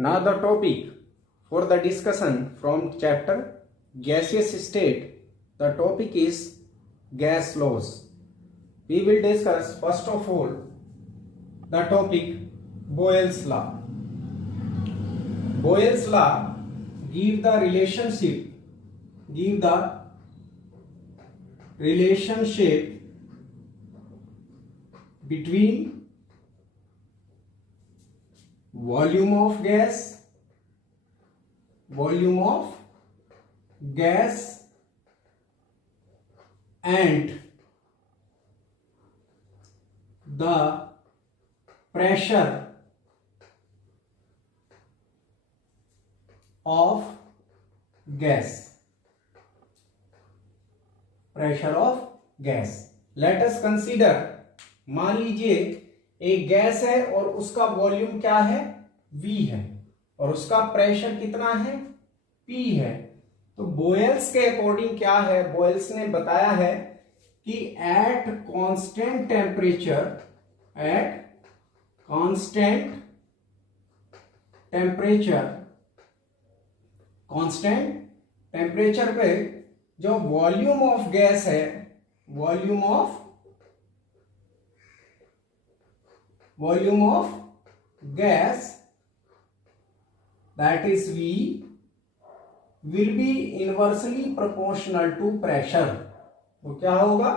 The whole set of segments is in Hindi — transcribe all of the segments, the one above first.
Now the topic for the discussion from chapter gaseous state. The topic is gas laws. We will discuss first of all the topic Boyle's law. Boyle's law give the relationship between volume of gas and the pressure of gas. Let us consider, मान लीजिए एक गैस है और उसका वॉल्यूम क्या है, V है, और उसका प्रेशर कितना है, P है। तो बोयल्स के अकॉर्डिंग क्या है, बोयल्स ने बताया है कि एट कांस्टेंट टेम्परेचर पे जो वॉल्यूम ऑफ गैस है, volume of gas that is V will be inversely proportional to pressure. तो क्या होगा,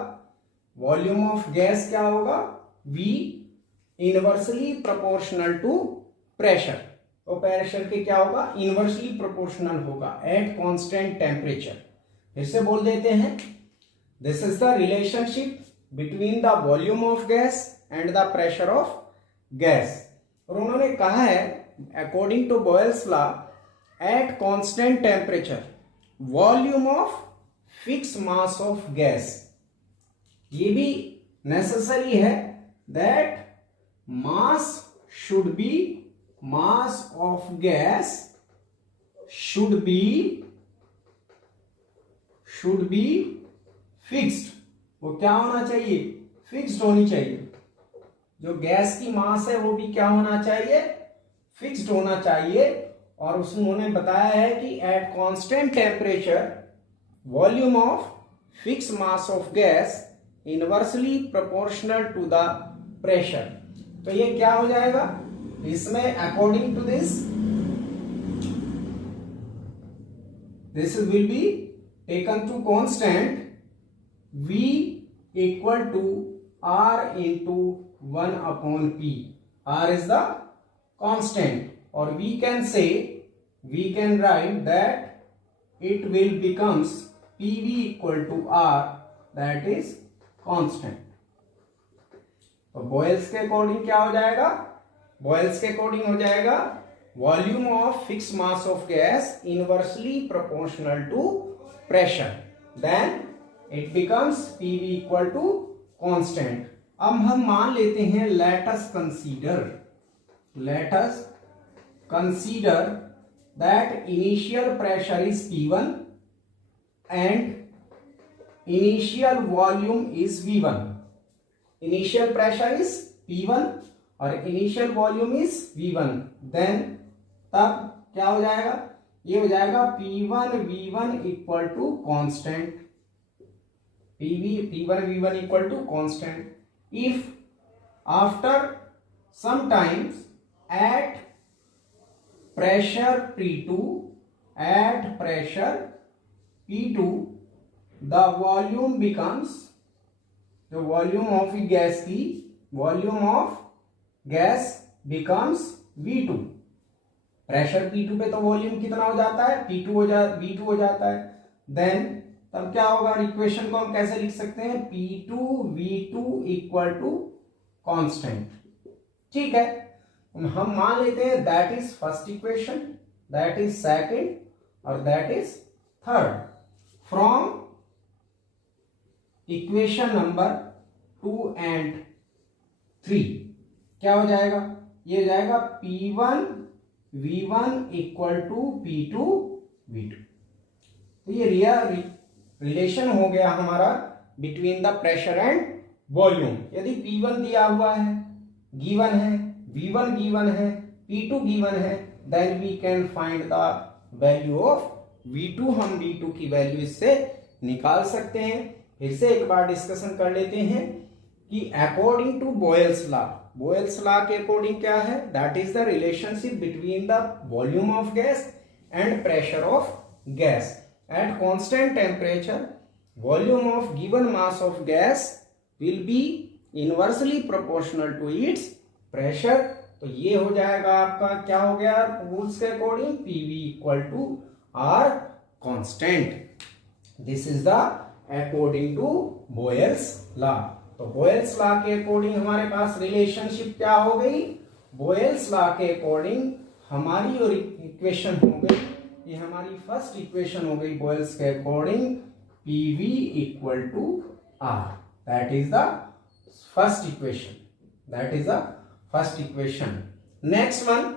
वॉल्यूम ऑफ गैस क्या होगा, V inversely proportional to pressure. तो प्रेशर के क्या होगा, इनवर्सली प्रोपोर्शनल होगा एट कांस्टेंट टेम्परेचर। फिर से बोल देते हैं, this is the relationship between the volume of gas and the pressure of gas. और उन्होंने कहा है according to Boyle's law at constant temperature volume of fix mass of gas, ये भी नेसेसरी है that mass of gas should be fixed. वो क्या होना चाहिए, फिक्स्ड होनी चाहिए। जो गैस की मास है वो भी क्या होना चाहिए, फिक्स्ड होना चाहिए। और उन्होंने बताया है कि at constant temperature volume of fix mass of gas inversely proportional to the pressure. तो ये क्या हो जाएगा, इसमें according to this will be taken to constant V equal to R into 1 upon P. R is the constant, or we can write that it will becomes PV equal to R, that is constant. तो बॉयल्स के अकॉर्डिंग क्या हो जाएगा, बॉयल्स के अकॉर्डिंग हो जाएगा volume of fix mass of gas inversely proportional to pressure, then it becomes PV equal to constant. अब हम मान लेते हैं, let us consider that initial pressure is P1 and initial volume is V1। Initial pressure is P1 और initial volume is V1। Then तब क्या हो जाएगा, ये हो जाएगा P1 V1 equal to constant, P1 V1 equal to constant. If after some times at pressure P2 the volume becomes, जो वॉल्यूम ऑफ गैस की volume of gas becomes V2। Pressure P2 पे तो वॉल्यूम कितना हो जाता है, V2 हो जाता है। देन तब क्या होगा, इक्वेशन को हम कैसे लिख सकते हैं, P2 V2 equal to constant. ठीक है, हम मान लेते हैं that is first equation, that is second और that is third. From equation number 2 and 3 क्या हो जाएगा, ये हो जाएगा P1 V1 equal to P2 V2। तो ये रिलेशन हो गया हमारा between the pressure and volume. यदि P1 दिया हुआ है, गिवन है, V1 गिवन है, P2 गिवन है, then we can find the value of V2। हम V2 की वैल्यू इससे निकाल सकते हैं। फिर से एक बार डिस्कशन कर लेते हैं कि according to Boyle's law, Boyle's law के अकॉर्डिंग क्या है, that is the relationship between the volume of gas and pressure of gas at constant temperature volume of given mass of gas will be inversely proportional to its pressure. तो ये हो जाएगा आपका क्या हो गया रूल्स के according, PV equal to R constant. This is the according to Boyle's law. तो बॉयल्स लॉ के अकॉर्डिंग हमारे पास रिलेशनशिप क्या हो गई, बॉयल्स लॉ के अकॉर्डिंग हमारी और इक्वेशन हो गई, ये हमारी फर्स्ट इक्वेशन हो गई बॉयल्स के according, PV equal to R. That is the first equation, that is the first equation. Next one,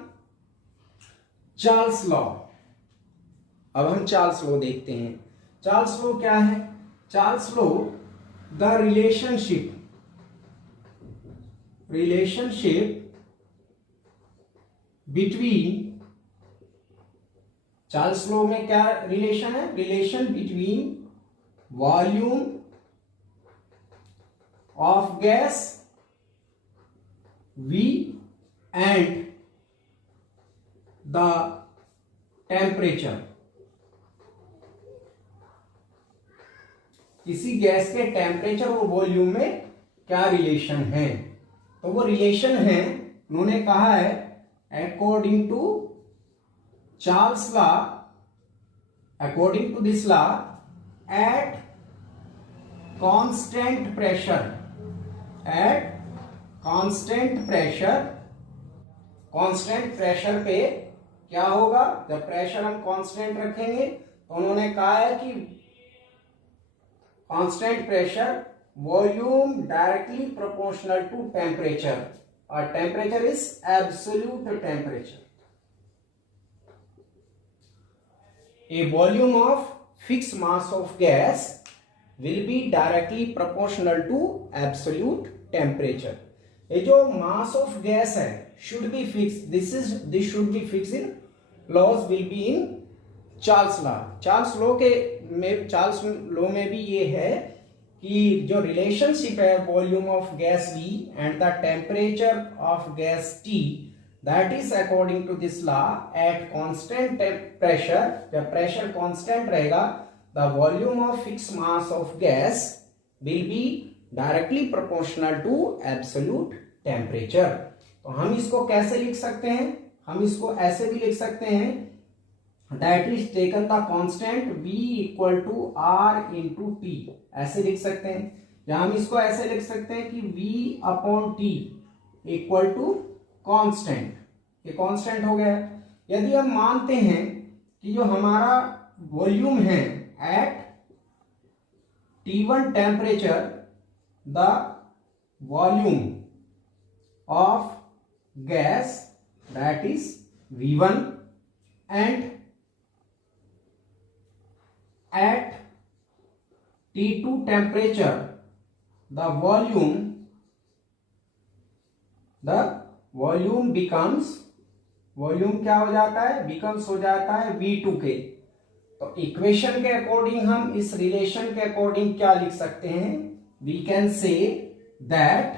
Charles law. अब हम चार्ल्स लॉ देखते हैं। चार्ल्स लॉ क्या है, Charles law the relationship between, Charles law में क्या रिलेशन है, relation between volume of gas V and the temperature। किसी गैस के टेम्परेचर और वॉल्यूम में क्या रिलेशन है, तो वो रिलेशन है, उन्होंने कहा है according to Charles law, according to this law at constant pressure, at constant pressure पे क्या होगा, जब प्रेशर हम कांस्टेंट रखेंगे तो उन्होंने कहा है कि constant pressure volume directly proportional to temperature, और temperature is absolute temperature. A volume of fix mass of gas will be directly proportional to absolute temperature. ये जो मास ऑफ गैस है should be fix, this should be fix in laws will be in Charles law. Charles law में भी ये है कि जो रिलेशनशिप है volume of gas V and the temperature of gas T, that is according to this law at constant pressure, जब प्रेशर कांस्टेंट रहेगा the volume of fix mass of gas will be directly proportional to absolute temperature. तो हम इसको कैसे लिख सकते हैं, हम इसको ऐसे भी लिख सकते हैं, that is taken the constant V equal to R into T, ऐसे लिख सकते हैं। या हम इसको ऐसे लिख सकते हैं कि V upon T equal to constant, ये कांस्टेंट हो गया। यदि हम मानते हैं कि जो हमारा वॉल्यूम है at T1 temperature, the volume of gas that is V1 and at T2 temperature the volume becomes, volume क्या हो जाता है, becomes हो जाता है V2 के। तो इक्वेशन के अकॉर्डिंग हम इस रिलेशन के अकॉर्डिंग क्या लिख सकते हैं, we can say that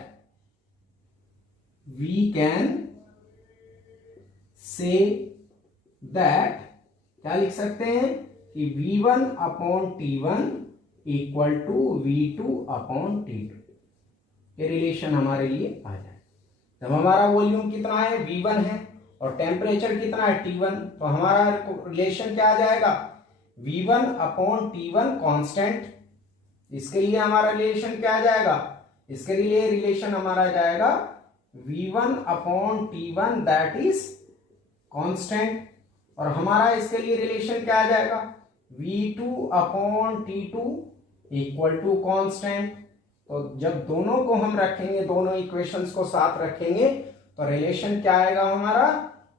क्या लिख सकते हैं कि V1 upon T1 equal to V2 upon T2, ये रिलेशन हमारे लिए आ जाए। जब हमारा वॉल्यूम कितना है V1 है और टेम्परेचर कितना है T1, तो हमारा रिलेशन क्या आ जाएगा, V1 अपॉन T1 कांस्टेंट। इसके लिए हमारा रिलेशन क्या आ जाएगा, इसके लिए रिलेशन हमारा जाएगा V1 upon T1 that is constant, और हमारा इसके लिए रिलेशन क्या आ जाएगा, V2 upon T2 equal to constant. तो जब दोनों को हम रखेंगे, दोनों इक्वेशंस को साथ रखेंगे, तो रिलेशन क्या आएगा हमारा,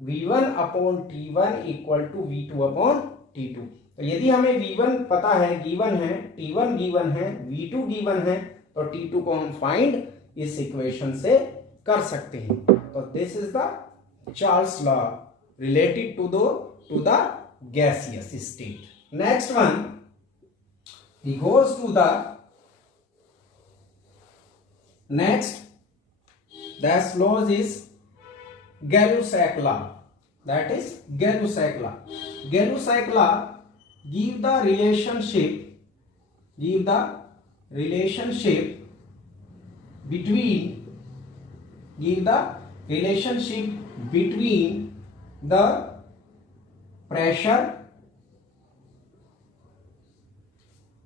V1 upon T1 equal to V2 upon T2। तो यदि हमें V1 पता है, गिवन है, T1 गिवन है, V2 गिवन है, तो T2 को हम फाइंड इस इक्वेशन से कर सकते हैं। तो this is the Charles law related to the gaseous state. Next one, he goes to the next. That law is Gay-Lussac law. That is Gay-Lussac law. Gay-Lussac law give the relationship between the pressure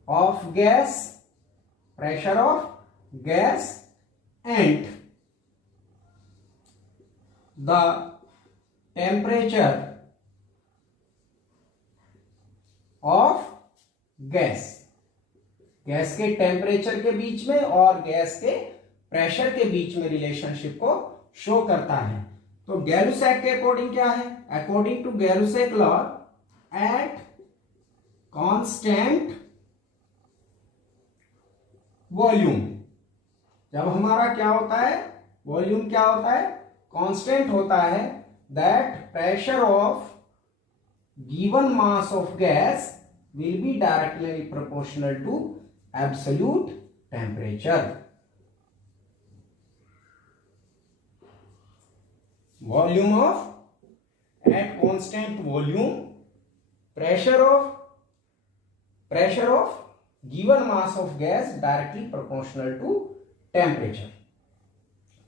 of gas and the temperature of gas के टेम्परेचर के बीच में और गैस के प्रेशर के बीच में रिलेशनशिप को शो करता है। तो गै-लुसैक के अकॉर्डिंग क्या है? According to Gay Lussac law, at constant volume, जब हमारा क्या होता है, वॉल्यूम क्या होता है, कांस्टेंट होता है, that pressure of given mass of gas will be directly proportional to absolute temperature. Volume of, at constant volume, pressure of given mass of gas directly proportional to temperature.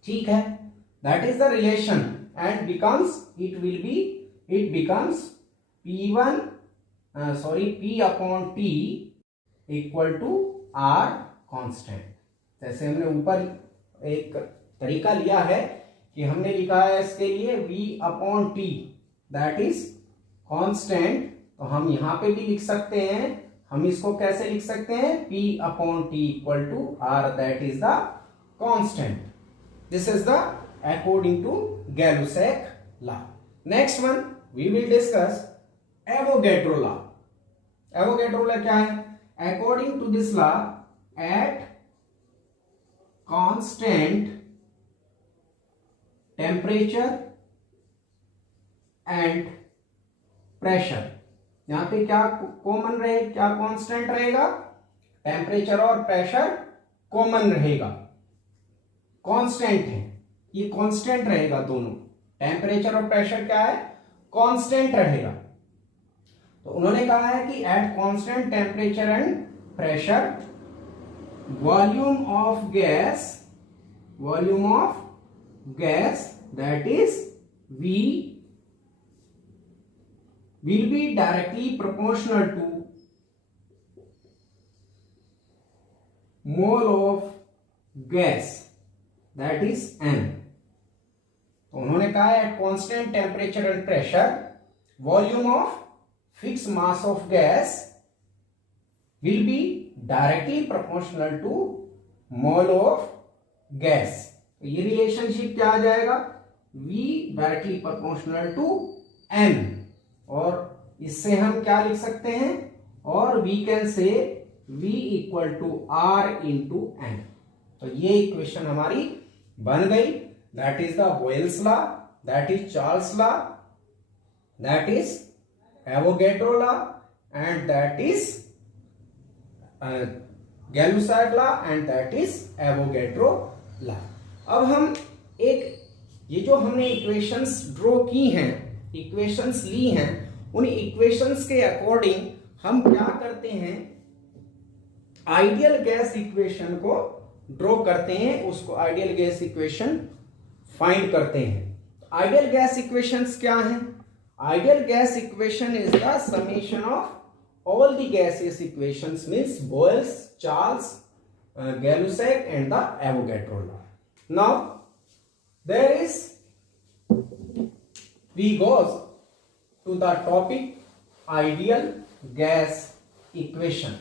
ठीक है, that is the relation, and it becomes P upon T equal to R constant. जैसे हमने ऊपर एक तरीका लिया है कि हमने लिखा है इसके लिए V upon T that is constant, तो हम यहां पे भी लिख सकते हैं। हम इसको कैसे लिख सकते हैं? P upon T equal to R that is the constant. This is the according to Gay Lussac law. Next one we will discuss Avogadro law. Avogadro law क्या है? According to this law, at constant temperature and pressure, यहां पे क्या कॉमन रहे, क्या कांस्टेंट रहेगा? टेम्परेचर और प्रेशर कॉमन रहेगा, कांस्टेंट है, ये कांस्टेंट रहेगा दोनों। टेम्परेचर और प्रेशर क्या है? कांस्टेंट रहेगा। तो उन्होंने कहा है कि at constant temperature and pressure volume of gas that is V will be directly proportional to mole of gas that is N। तो उन्होंने कहा है eight constant temperature and pressure volume of fixed mass of gas will be directly proportional to mole of gas। तो ये रिलेशनशिप क्या आ जाएगा? V directly proportional to N, और इससे हम क्या लिख सकते हैं? और we can say V equal to R into N। तो ये इक्वेशन हमारी बन गई। That is the Boyle's law, that is Charles law, that is Avogadro law, and that is Gay Lussac law, and that is Avogadro law. अब हम ये जो हमने इक्वेशंस ड्रॉ की हैं, इक्वेशंस ली हैं, उन इक्वेशंस के अकॉर्डिंग हम क्या करते हैं? आइडियल गैस इक्वेशन को ड्रॉ करते हैं, उसको आइडियल गैस इक्वेशन फाइंड करते हैं। आइडियल गैस इक्वेशंस क्या हैं? Ideal gas equation is the summation of all the gaseous equations, means Boyle's, Charles, Gay-Lussac and the Avogadro law. Now we goes to the topic ideal gas equation,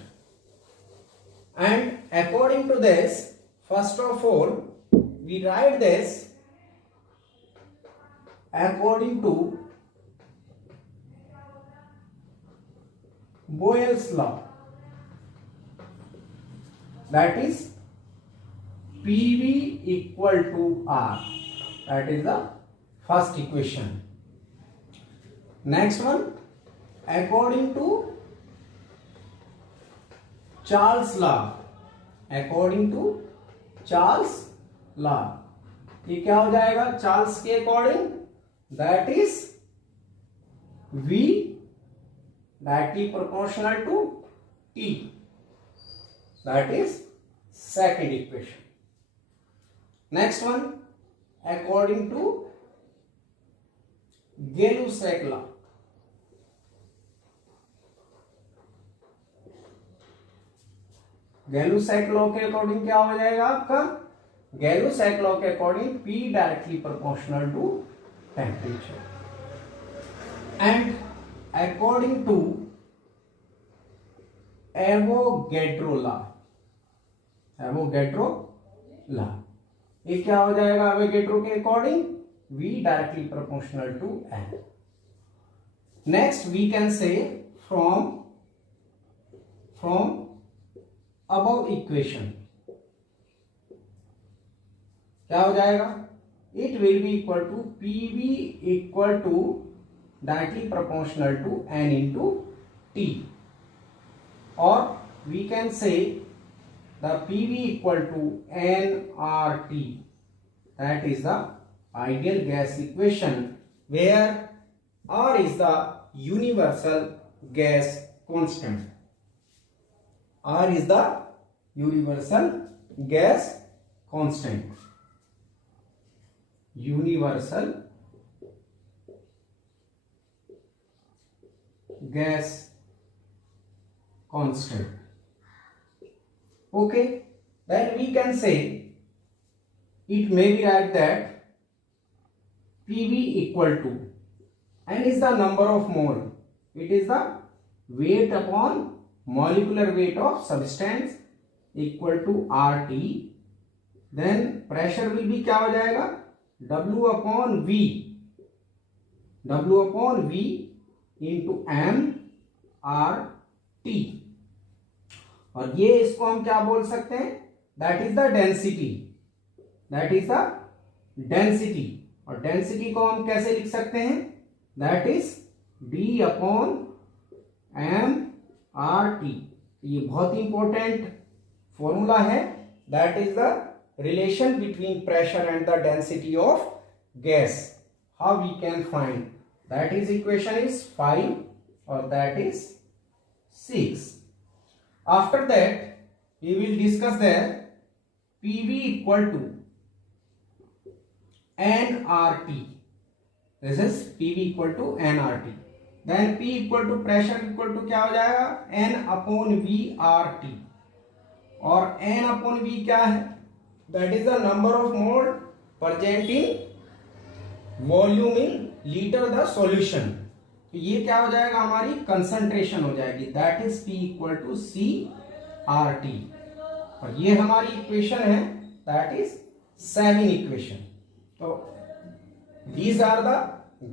and according to this, first of all we write this according to Boyle's law, that is PV equal to R, that is the first equation. Next one, according to Charles law, according to Charles law, ये क्या हो जाएगा चार्ल्स के according, that is V directly proportional to T, that is second equation. Next one, according to Gay-Lussac law, Gay-Lussac law के अकॉर्डिंग क्या हो जाएगा आपका, Gay-Lussac लॉ के according P directly proportional to temperature, and according to Avogadro law, Avogadro law, ये क्या हो जाएगा एवोगैड्रो के according, V directly proportional to N. Next we can say from above equation क्या हो जाएगा, it will be equal to PV equal to directly proportional to N into T, और we can say the PV equal to nRT, that is the ideal gas equation where R is the universal gas constant. R is the universal gas constant. Universal gas constant. Okay, then we can say it may be like that PV equal to, N is the number of mole, it is the weight upon molecular weight of substance equal to RT, then pressure will be क्या हो जाएगा W upon V into mRT, और ये इसको हम क्या बोल सकते हैं, that is the density, और डेंसिटी को हम कैसे लिख सकते हैं, that is D upon mRT. ये बहुत इंपॉर्टेंट फॉर्मूला है, that is the relation between pressure and the density of gas. How we can find, that is equation is 5 और that is 6. After that we will discuss that PV equal to nRT, this is PV equal to nRT, then P equal to pressure equal to क्या हो जाएगा N upon VRT, और N upon V क्या है, that is the number of mole present in volume in liter the solution. तो ये क्या हो जाएगा हमारी कंसंट्रेशन हो जाएगी, that is P equal to CRT, और ये हमारी इक्वेशन है, that is 7 equation. So these are the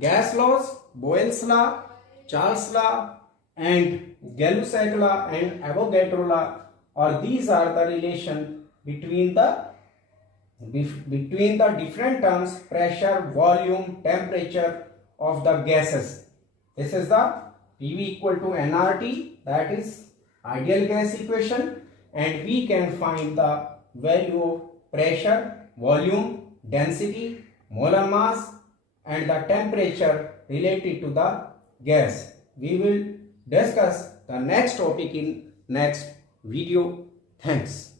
gas laws, Boyle's law, Charles law, and Gay-Lussac law and Avogadro law, or these are the relation between the different terms, pressure, volume, temperature of the gases. This is the PV equal to nRT, that is ideal gas equation, and we can find the value of pressure, volume, density, molar mass, and the temperature related to the gas. We will discuss the next topic in next video. Thanks.